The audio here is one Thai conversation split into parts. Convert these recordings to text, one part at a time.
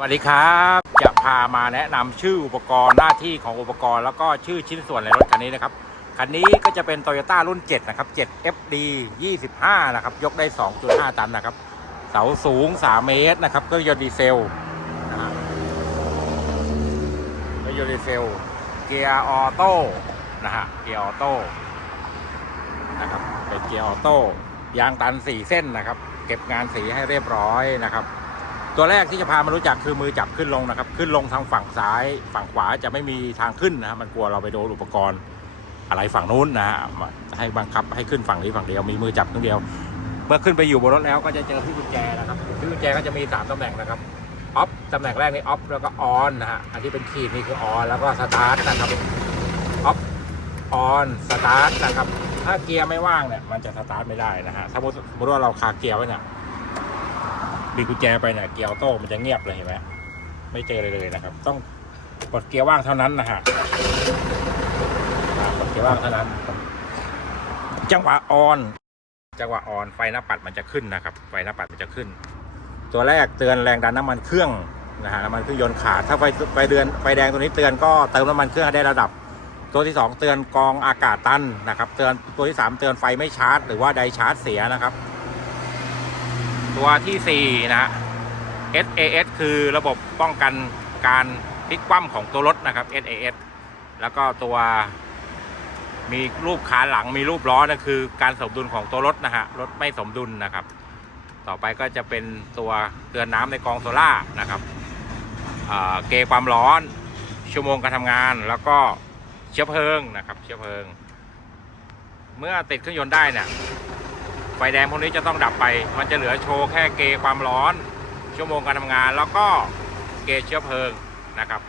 สวัสดีครับ จะพามาแนะนำชื่ออุปกรณ์หน้าที่ของอุปกรณ์ แล้วก็ชื่อชิ้นส่วนในรถคันนี้นะครับ คันนี้ก็จะเป็น Toyota รุ่น 7 นะครับ 7 FD 25 นะครับ ยกได้ 2.5 ตันนะครับ เสาสูง 3 เมตรนะครับเครื่องยนต์ดีเซลนะฮะเครื่องยนต์ดีเซล เกียร์ออโต้นะฮะเกียร์ออโต้นะครับเป็นเกียร์ออโต้ยางตัน 4 เส้นนะครับ เก็บงานสีให้เรียบร้อยนะครับ ตัวแรกที่จะพามารู้จักคือมือจับขึ้นลงนะครับ ขึ้นลงทางฝั่งซ้าย ฝั่งขวาจะไม่มีทางขึ้นนะฮะมันกลัวเราไปโดนอุปกรณ์อะไรฝั่งนู้นนะฮะมาให้บังคับให้ขึ้นฝั่งนี้ฝั่งเดียวมีมือจับครั้งเดียว เมื่อขึ้นไปอยู่บนรถแล้วก็จะเจอที่กุญแจนะครับที่กุญแจก็จะมีสามตำแหน่งนะครับออฟตำแหน่งแรกนี่ออฟแล้วก็ออนนะฮะอันที่เป็นขีดนี่คือออนแล้วก็สตาร์ทนะครับออฟออนสตาร์ทนะครับถ้าเกียร์ไม่ว่างเนี่ยมันจะสตาร์ทไม่ได้นะฮะสมมติสมมติว่าเราคาเกียร์ไว้เนี่ย มีกุญแจไปเนี่ยเกียร์ออโต้มันจะเงียบเลยเห็นไหมไม่เจอเลยเลยนะครับ ต้องกดเกียร์ว่างเท่านั้นนะฮะกดเกียร์ว่างเท่านั้น จังหวะออน จังหวะออนไฟหน้าปัดมันจะขึ้นนะครับ ไฟหน้าปัดมันจะขึ้น ตัวแรกเตือนแรงดันน้ำมันเครื่องนะฮะน้ำมันเครื่องยนต์ขาดถ้าไฟไฟเดือนไฟแดงตัวนี้เตือนก็เติมน้ำมันเครื่องได้ระดับ ตัวที่สองเตือนกองอากาศตันนะครับ เตือนตัวที่สามเตือนไฟไม่ชาร์จ หรือว่าไดชาร์จเสียนะครับ ตัวที่ 4 นะ SAS คือระบบป้องกันการพลิกคว่ำของตัวรถนะครับ SAS แล้วก็ตัวมีรูปขาหลังมีรูปล้อนะคือการสมดุลของตัวรถนะฮะรถไม่สมดุลนะครับ ต่อไปก็จะเป็นตัวเตือนน้ำในกองโซล่านะครับเกความร้อน ชั่วโมงการทำงาน แล้วก็เชื้อเพลิงนะครับ เชื้อเพลิง เมื่อติดเครื่องยนต์ได้เนี่ย ไฟแดงพวกนี้จะต้องดับไป มันจะเหลือโชว์แค่เกความร้อน ชั่วโมงการทำงาน แล้วก็เกเชื้อเพลิงนะครับ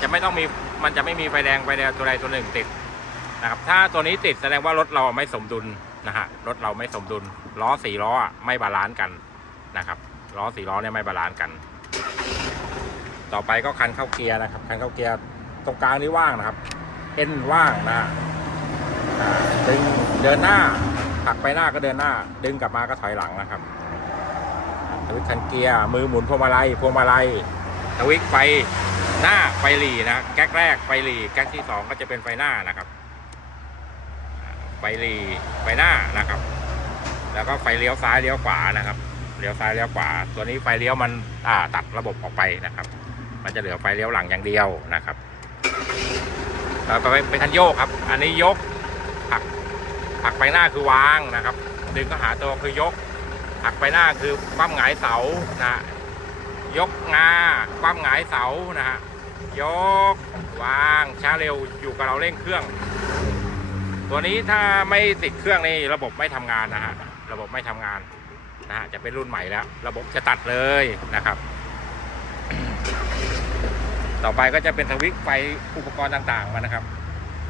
จะไม่ต้องมี มันจะไม่มีไฟแดงไฟแดงตัวใดตัวหนึ่งติดนะครับ ถ้าตัวนี้ติดแสดงว่ารถเราไม่สมดุลนะฮะ รถเราไม่สมดุล ล้อสี่ล้อไม่บาลานซ์กันนะครับ ล้อสี่ล้อเนี่ยไม่บาลานซ์กัน ต่อไปก็คันเข้าเกียร์นะครับ คันเข้าเกียร์ตรงกลางนี่ว่างนะครับ เอ็นว่างนะฮะดึงเดินหน้า ผักไปหน้าก็เดินหน้า ดึงกลับมาก็ถอยหลังนะครับสวิตช์คันเกียร์มือหมุนพวงมาลัยพวงมาลัยสวิตช์ไฟหน้าไฟหลีนะแก๊กแรกไฟหลีแก๊กที่สองก็จะเป็นไฟหน้านะครับ ไฟหลีไฟหน้านะครับ แล้วก็ไฟเลี้ยวซ้ายเลี้ยวขวานะครับเลี้ยวซ้ายเลี้ยวขวาตัวนี้ไฟเลี้ยวมันอ่าตัดระบบออกไปนะครับ มันจะเหลือไฟเลี้ยวหลังอย่างเดียวนะครับไปเป็นคันโยกครับ อันนี้ยกผัก หักไปหน้าคือวางนะครับ ดึงก็หาตัวคือยก หักไปหน้าคือคว่ำหงายเสานะฮะยกงาคว่ำหงายเสานะฮะยกวางช้าเร็วอยู่กับเราเร่งเครื่อง ตัวนี้ถ้าไม่ติดเครื่องนี่ระบบไม่ทำงานนะฮะระบบไม่ทำงานนะฮะจะเป็นรุ่นใหม่แล้ว ระบบจะตัดเลยนะครับ ต่อไปก็จะเป็นสวิตช์ไฟอุปกรณ์ต่างๆมานะครับ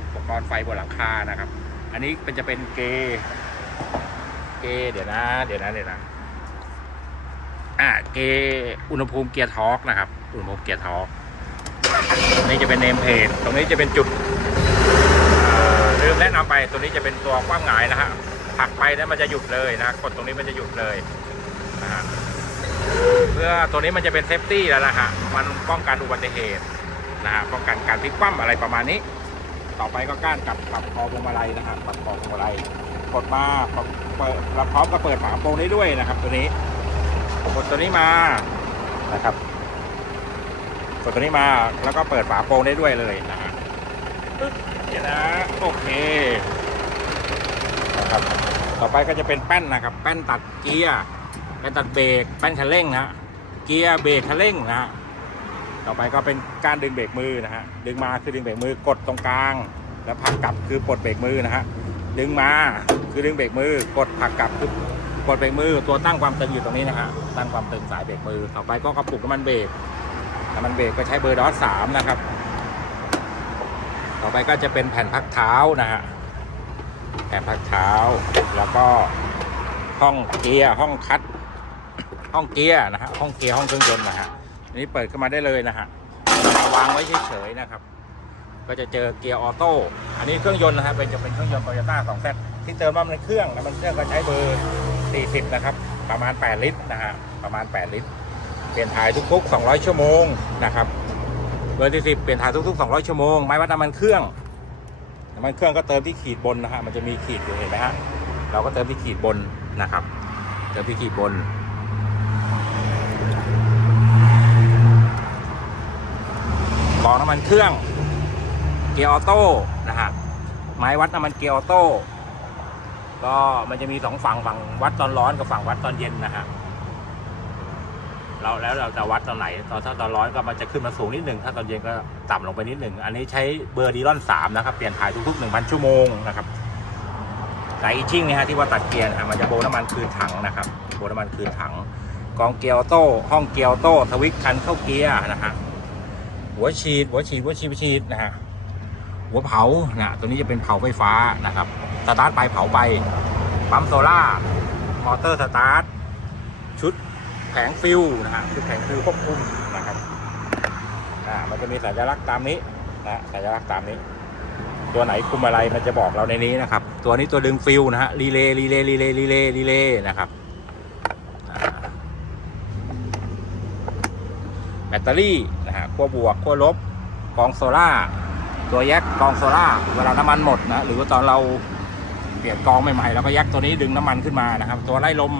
อุปกรณ์ไฟบนหลังคานะครับ อันนี้เป็นจะเป็นเกเกเดี๋ยวนะ เดี๋ยวนะเดี๋ยวนะอ่าเกอุณหภูมิเกียร์ทอร์กนะครับ อุณหภูมิเกียร์ทอร์กนี้จะเป็นเนมเพลตรงนี้จะเป็นจุดเอ่อลืมแนะนำไปตัวนี้จะเป็นตัวกว้างหงายนะฮะผลักไปแล้วมันจะหยุดเลยนะกดตรงนี้มันจะหยุดเลยนะฮะเพื่อตัวนี้มันจะเป็นเซฟตี้แล้วนะฮะมันป้องกันอุบัติเหตุนะฮะป้องกันการพลิกคว่ำอะไรประมาณนี้ ต่อไปก็ก้านกลับกลับคอพวงมาลัยนะครับกลับคอพวงมาลัยกดมาเปิดเราพร้อมกับเปิดฝาโปรงได้ด้วยนะครับ ตัวนี้กดตัวนี้มานะครับกดตัวนี้มาแล้วก็เปิดฝาโปรงได้ด้วยเลยนะฮะปึ๊บเดี๋ยวนะโอเคนะครับต่อไปก็จะเป็นแป้นนะครับ แป้นตัดเกียร์แป้นตัดเบรกแป้นคันเร่งนะเกียร์เบรกคันเร่งนะ ต่อไปก็เป็นการดึงเบรกมือนะฮะดึงมาคือดึงเบรกมือกดตรงกลาง แล้วผลักกลับคือปลดเบรกมือนะฮะดึงมาคือดึงเบรกมือกดผลักกลับคือปลดเบรกมือตัวตั้งความตึงอยู่ตรงนี้นะฮะตั้งความตึงสายเบรกมือ ต่อไปก็กระปุกน้ำมันเบรกน้ำมันเบรกก็ใช้เบอร์ดอสสามนะครับ ต่อไปก็จะเป็นแผ่นพักเท้านะฮะแผ่นพักเท้า แล้วก็ห้องเกียร์ห้องคัดห้องเกียร์นะฮะห้องเกียร์ห้องเครื่องยนต์นะฮะ อันนี้เปิดขึ้นมาได้เลยนะฮะวางไว้เฉยๆนะครับ ก็จะเจอเกียร์ออโต้อันนี้เครื่องยนต์นะครับเป็นจะเป็นเครื่องยนต์โตโยต้า2แซที่เติมน้ำมันเครื่องน้ำมันเครื่องก็ใช้เบอร์ 40 นะครับ ประมาณ 8 ลิตรนะฮะประมาณ 8 ลิตร เปลี่ยนถ่ายทุกๆ 200 ชั่วโมงนะครับเบอร์ที่สิบเปลี่ยนถ่ายทุกๆ 200 ชั่วโมง ไม้วัดน้ำมันเครื่อง น้ำมันเครื่องก็เติมที่ขีดบนนะฮะ มันจะมีขีดอยู่เห็นไหมฮะ เราก็เติมที่ขีดบนนะครับ เติมที่ขีดบน กองน้ำมันเครื่อง เกียร์ออโต้นะฮะไม้วัดน้ำมันเกียร์ออโต้ก็มันจะมีสองฝั่งฝั่งวัดตอนร้อนกับฝั่งวัดตอนเย็นนะฮะเราแล้วเราจะวัดตอนไหน ตอนถ้าตอนร้อนก็มันจะขึ้นมาสูงนิดหนึ่งถ้าตอนเย็นก็ต่ำลงไปนิดหนึ่งอันนี้ใช้เบอร์ดีลอนสามนะครับ เปลี่ยนถ่ายทุกๆหนึ่งพันชั่วโมงนะครับสายอีชิ่งนี่ยฮะที่ว่าตัดเกียร์นะมันจะโบน้ำมันคืนถังนะครับโบน้ำมันคืนถัง กองเกียร์ออโต้ห้องเกียร์ออโต้สวิตช์คันเข้าเกียร์นะฮะ หัวฉีด หัวฉีด หัวฉีดหัวฉีดนะฮะหัวเผานะตัวนี้จะเป็นเผาไฟฟ้านะครับสตาร์ทไปเผาไปปั๊มโซล่ามอเตอร์สตาร์ทชุดแผงฟิวนะฮะชุดแผงฟิวควบคุมนะครับอ่ามันจะมีสัญลักษณ์ตามนี้นะสัญลักษณ์ตามนี้ ตัวไหนคุมอะไรมันจะบอกเราในนี้นะครับ ตัวนี้ตัวดึงฟิวนะฮะรีเลย์รีเลย์รีเลย์รีเลย์รีเลย์นะครับอ่า แบตเตอรี่นะฮะขั้วบวกขั้วลบกองโซล่าตัวแยกกองโซล่าเวลาน้ำมันหมดนะหรือว่าตอนเราเปลี่ยนกองใหม่ๆเราก็แยกตัวนี้ดึงน้ำมันขึ้นมานะครับ ตัวไล่ลม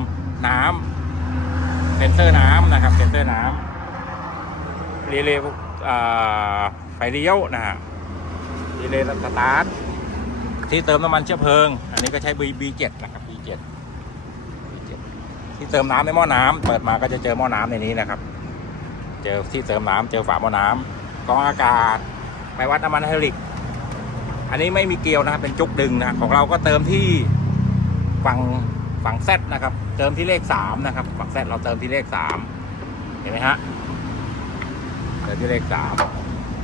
น้ำเซนเซอร์น้ำนะครับเซนเซอร์น้ำรีเลย์ไฟเลี้ยวนะฮะรีเลย์สตาร์ทที่เติมน้ำมันเชื้อเพลิง อันนี้ก็ใช้ B B7 นะครับ B7 B7 ที่เติมน้ำในหม้อน้ำเปิดมาก็จะเจอหม้อน้ำในนี้นะครับ เจอที่เติมน้ำเจอฝาหม้อน้ำกองอากาศ ไปวัดน้ำมันไฮดรอลิก อันนี้ไม่มีเกลียวนะครับ เป็นจุกดึงนะของเราก็เติมที่ฝั่งฝั่งแซดนะครับ เติมที่เลขสามนะครับ ฝั่งแซดเราเติมที่เลขสามเห็นไหมฮะเติมที่เลขสาม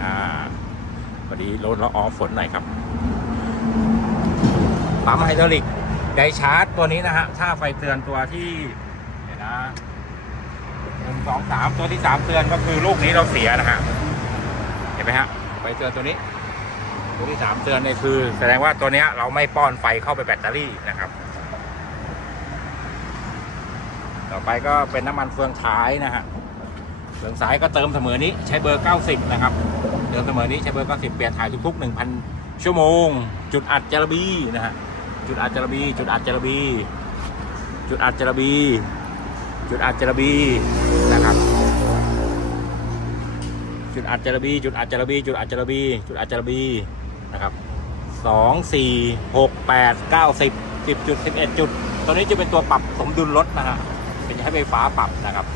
อ่าพอดีรถเราออฟฝนหน่อยครับปั๊มไฮดรอลิกไดชาร์จตัวนี้นะฮะถ้าไฟเตือนตัวที่เดี๋ยวนะ สองสามตัวที่สามเตือนก็คือลูกนี้เราเสียนะฮะเห็นไหมฮะไฟเตือนตัวนี้ ตัวที่สามเตือนเนี่ยคือ แสดงว่าตัวเนี้ยเราไม่ป้อนไฟเข้าไปแบตเตอรี่นะครับ ต่อไปก็เป็นน้ำมันเฟืองท้ายนะฮะเฟืองสายก็เติมเสมอนี้ใช้เบอร์ 90 นะครับ เติมเสมอนี้ใช้เบอร์ 90 เปลี่ยนถ่ายทุกๆ 1,000 ชั่วโมง จุดอัดจารบีนะฮะจุดอัดจารบี จุดอัดจารบี จุดอัดจารบี จุดอัดจารบี จุดอัดจารบีจุดอัดจารบีจุดอัดจารบีจุดอัดจารบีนะครับสองสี่หกแปดเก้าสิบสิบจุดสิบเอ็ดจุดตัวนี้จะเป็นตัวปรับสมดุลรถนะฮะเป็นใช้ไฟฟ้าปรับนะครับ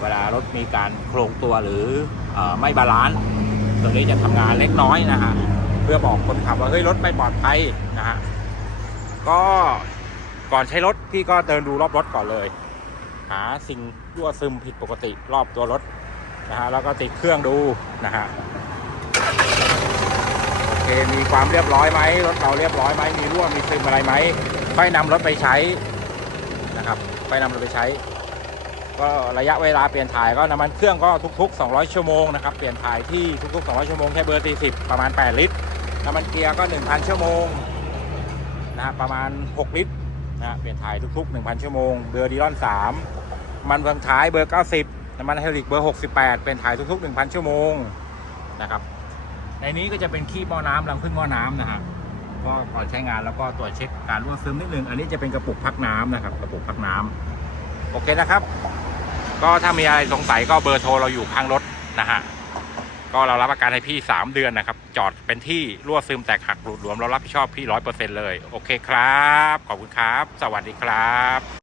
เวลารถมีการโครงตัวหรืออไม่บาลานซ์ตัวนี้จะทำงานเล็กน้อยนะฮะเพื่อบอกคนขับว่าเฮ้ยรถไม่ปลอดภัยนะฮะก็ก่อนใช้รถพี่ก็เดินดูรอบรถก่อนเลย หาสิ่งรั่วซึมผิดปกติรอบตัวรถ นะฮะแล้วก็ติดเครื่องดูนะฮะโอเคมีความเรียบร้อยไหมรถเราเรียบร้อยไหมมีรั่วมีซึมอะไรไหมค่อยนำรถไปใช้นะครับค่อยนำรถไปใช้ ก็ระยะเวลาเปลี่ยนถ่ายก็น้ำมันเครื่องก็ทุก ๆ 200 ชั่วโมงนะครับเปลี่ยนถ่ายที่ทุก ๆ 200 ชั่วโมงแค่เบอร์ 40 ประมาณ 8 ลิตรน้ำมันเกียร์ก็ 1,000 ชั่วโมงนะฮะประมาณ 6 ลิตรนะฮะเปลี่ยนถ่ายทุก ๆ 1,000 ชั่วโมง เบอร์ดีลอน 3 มันเฟืองท้ายเบอร์ 90 น้ำมันไฮดรอลิกเบอร์ 68 เป็นถ่ายทุก ๆ 1,000 ชั่วโมงนะครับ ในนี้ก็จะเป็นขี้หม้อน้ำรังพึ่งหม้อน้ำนะฮะก็ก่อนใช้งานแล้วก็ตรวจเช็คการรั่วซึมนิดนึง อันนี้จะเป็นกระปุกพักน้ำนะครับ กระปุกพักน้ำโอเคนะครับ ก็ถ้ามีอะไรสงสัยก็เบอร์โทรเราอยู่ข้างรถนะฮะก็เรารับประกันให้พี่ 3 เดือนนะครับ จอดเป็นที่รั่วซึมแตกหักหลุดหลวมเรารับผิดชอบพี่ร้อยเปอร์เซ็นต์เลย โอเคครับ ขอบคุณครับ สวัสดีครับ